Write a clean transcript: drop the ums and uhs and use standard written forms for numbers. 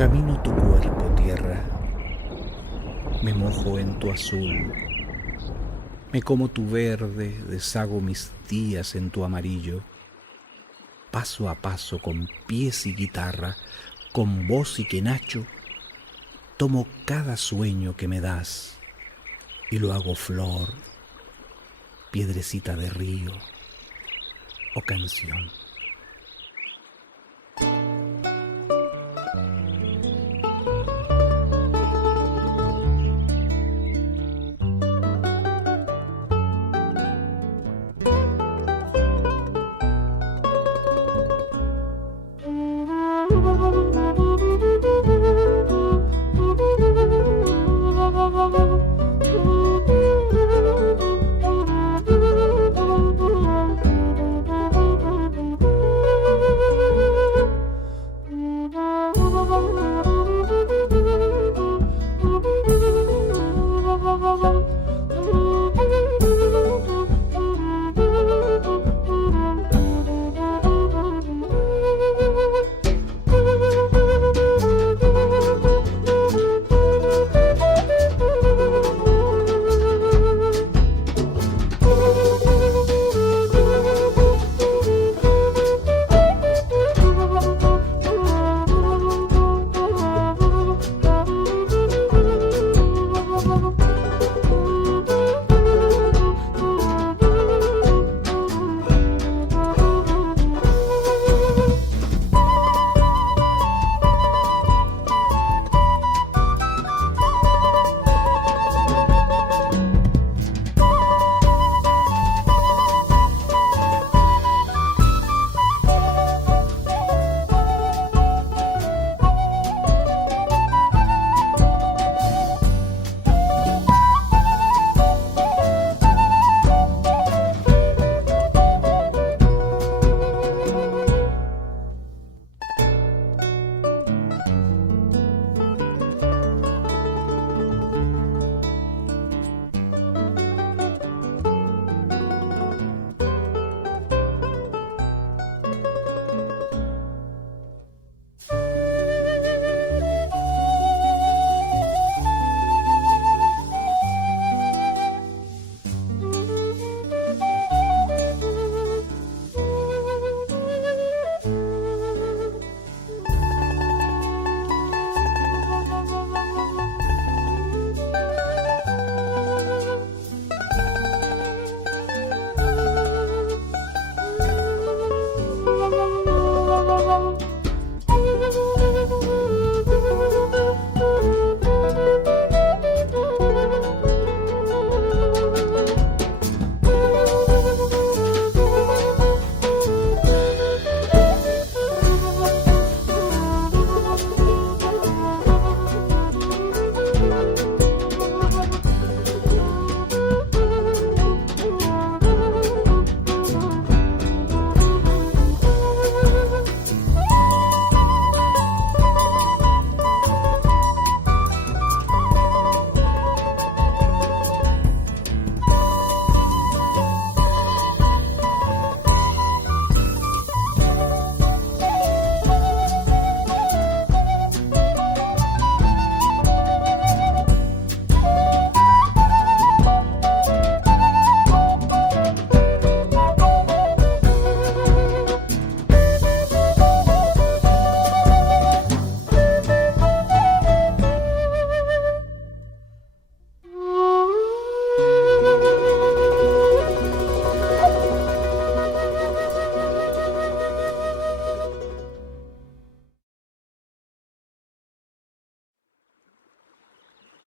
Camino tu cuerpo, tierra, me mojo en tu azul, me como tu verde, deshago mis días en tu amarillo, paso a paso con pies y guitarra, con voz y quenacho, tomo cada sueño que me das y lo hago flor, piedrecita de río o canción.